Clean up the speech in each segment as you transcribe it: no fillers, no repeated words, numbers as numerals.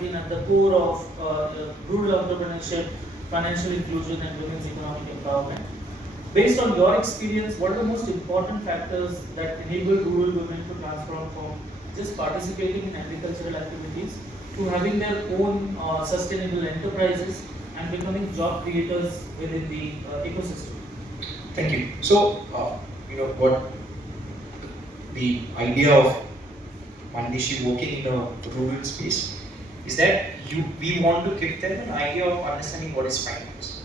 been at the core of rural entrepreneurship, financial inclusion, and women's economic empowerment. Based on your experience, what are the most important factors that enable rural women to transform from just participating in agricultural activities to having their own sustainable enterprises and becoming job creators within the ecosystem? Thank you. So, what the idea of Mandeshi working in a rural space is that we want to give them an idea of understanding what is finance.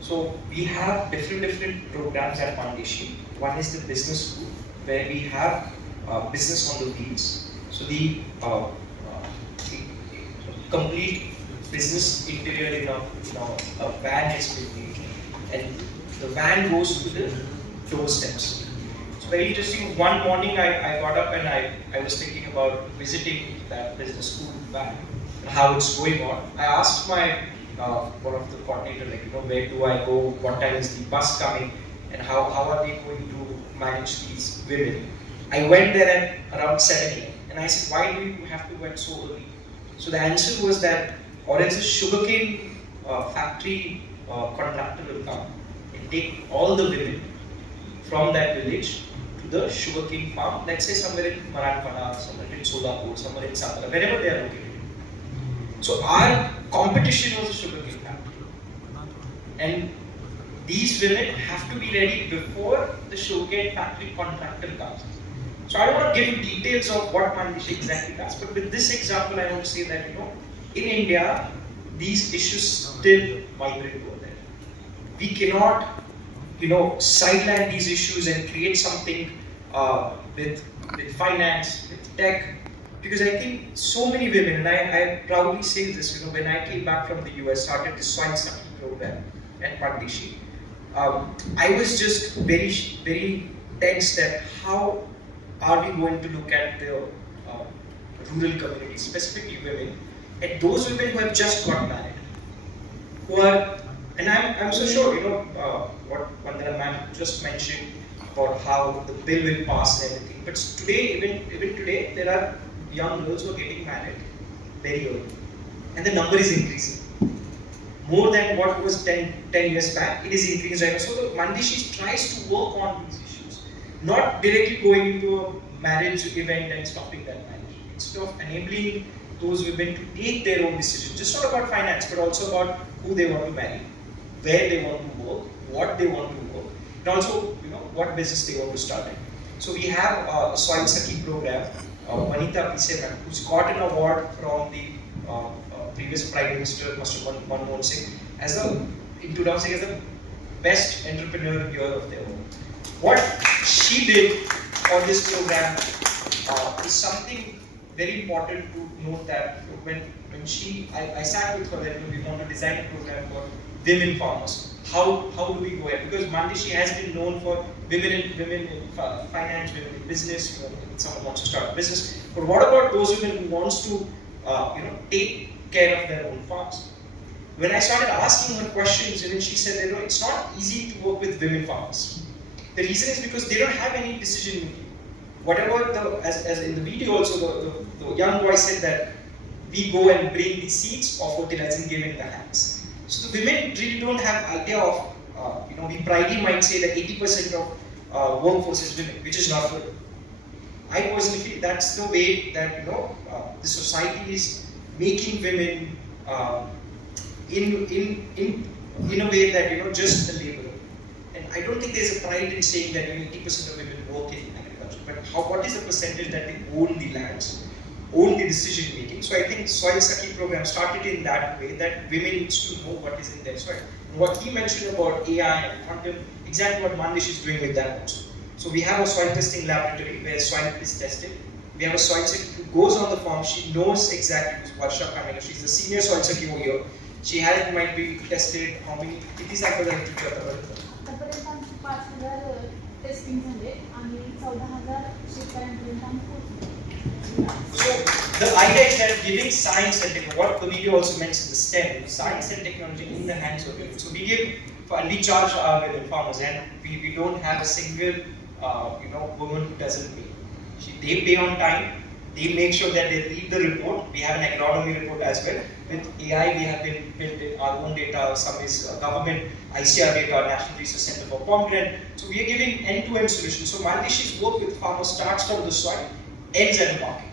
So we have different programs at Mandeshi. One is the business school, where we have business on the wheels. So the complete business interior in a van is being made, and the van goes to the doorsteps. It's very interesting. One morning I got up and I was thinking about visiting that business school van and how it's going on. I asked my one of the coordinator, where do I go, what time is the bus coming, and how are they going to manage these women. I went there at around 7 a.m. and I said, why do you have to went so early? So the answer was that, or else a sugarcane factory contractor will come and take all the women from that village to the sugarcane farm, let's say somewhere in Marathwada, somewhere in Solapur, somewhere in Satara, wherever they are located. So our competition was a sugarcane factory. And these women have to be ready before the sugarcane factory contractor comes. So I don't want to give you details of what Mandeshi exactly does, but with this example I want to say that, in India, these issues still vibrate over there. We cannot, sideline these issues and create something with finance, with tech, because I think so many women, and I proudly say this, when I came back from the US, started the Soil Sakhi program at Mandeshi, I was just very, very tense that how are we going to look at the rural communities, specifically women, and those women who have just got married, who are, and I'm so sure, what Vandana ma'am just mentioned about how the bill will pass and everything. But today, even today, there are young girls who are getting married very early, and the number is increasing. More than what was 10 years back, it is increasing right now. So the Mandeshi tries to work on these issues, not directly going into a marriage event and stopping that marriage. Instead of enabling those women to take their own decisions, just not about finance, but also about who they want to marry, where they want to work, what they want to work, and also what business they want to start in. So we have a Soil Sakhi program. Vanita Piseman, who's got an award from the previous Prime Minister, Mr. Manmohan Singh, in 2006 as the best entrepreneur year of their own. What she did for this program is something very important to note, that when I sat with her that we want to design a program for women farmers. How do we go ahead? Because Mandeshi has been known for women in finance, women in business. Someone wants to start a business, but what about those women who wants to take care of their own farms? When I started asking her questions, she said, it's not easy to work with women farmers. The reason is because they don't have any decision making. Whatever as in the video also, the young boy said that we go and bring the seeds of fertilizer and give it in the hands. So the women really don't have idea of, we proudly might say that 80% of workforce is women, which is not good. I personally feel that's the way that the society is making women in a way that just a laborer. And I don't think there's a pride in saying that 80% of women work in agriculture, but what is the percentage that they own the lands, own the decision making? So I think Soil Sakhi program started in that way, that women needs to know what is in their soil. And what he mentioned about AI and quantum, exactly what Mandesh is doing with that also. So we have a soil testing laboratory where soil is tested. We have a soil Sakhi who goes on the farm. She knows exactly Varsha Kamina. She's the senior soil Sakhi over here. She might be tested how many. It is like So the idea is that giving science and technology, what the video also mentioned, the STEM, science and technology in the hands of women. So we charge our women farmers, and we don't have a single woman who doesn't pay. They pay on time. They make sure that they read the report. We have an agronomy report as well. With AI, we have been built our own data. Some is government ICR data, National Research Center for Pomegranate. So we are giving end-to-end solutions. So Maldives work with farmers starts from the soil, ends at the market.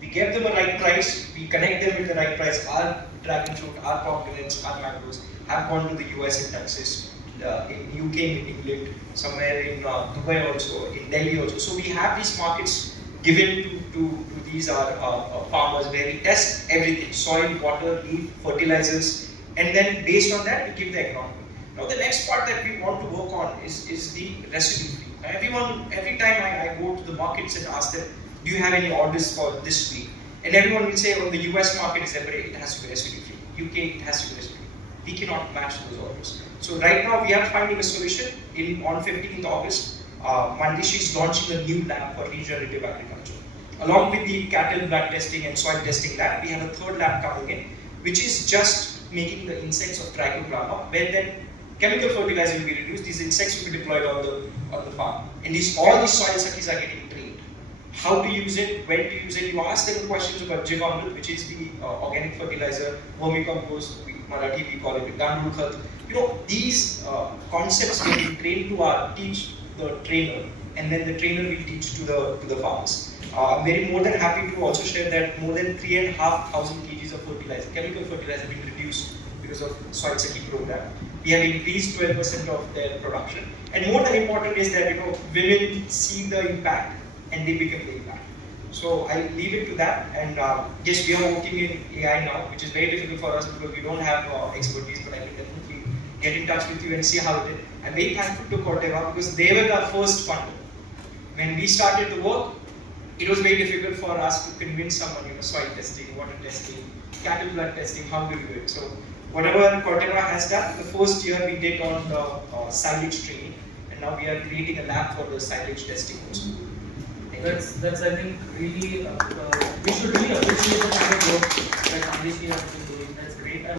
We give them a right price. We connect them with the right price. Our dragon fruit, our pomegranates, our mangoes have gone to the US and Texas, in UK, in England, somewhere in Dubai also, in Delhi also. So we have these markets given to these farmers where we test everything: soil, water, leaf, fertilizers, and then based on that we give the agronomy. Now the next part that we want to work on is the residue free. Every time I go to the markets and ask them, do you have any orders for this week? And everyone will say, oh, the US market is separate, it has to be residue free. UK, it has to be residue free. We cannot match those orders. So right now we are finding a solution. On 15th August, Mandishi is launching a new lab for regenerative agriculture. Along with the cattle blood testing and soil testing lab, we have a third lab coming in, which is just making the insects of trichogramma, where then chemical fertilizer will be reduced. These insects will be deployed on the farm. And all these soil Sakhis are getting trained. How to use it, when to use it. You ask them questions about Jivamrit, which is the organic fertilizer, vermicompost, Marathi we call it Gandul Khat. These concepts get trained to teach the trainer, and then the trainer will teach to the farmers. I'm more than happy to also share that more than 3,500 kgs of fertilizer, chemical fertilizer, being reduced because of Soil Sakhi program. We have increased 12% of their production, and more than important is that women see the impact and they become the impact. So I leave it to that, and yes, we are working in AI now, which is very difficult for us because we don't have expertise, but I can definitely get in touch with you and see how it is. I'm very thankful to Corteva because they were the first funder. When we started the work, it was very difficult for us to convince someone, soil testing, water testing, cattle blood testing, how do we do it. So whatever Corteva has done, the first year we did on the silage training, and now we are creating a lab for the silage testing also. That's I think really, we should really appreciate the kind of work that Mandishi has been doing.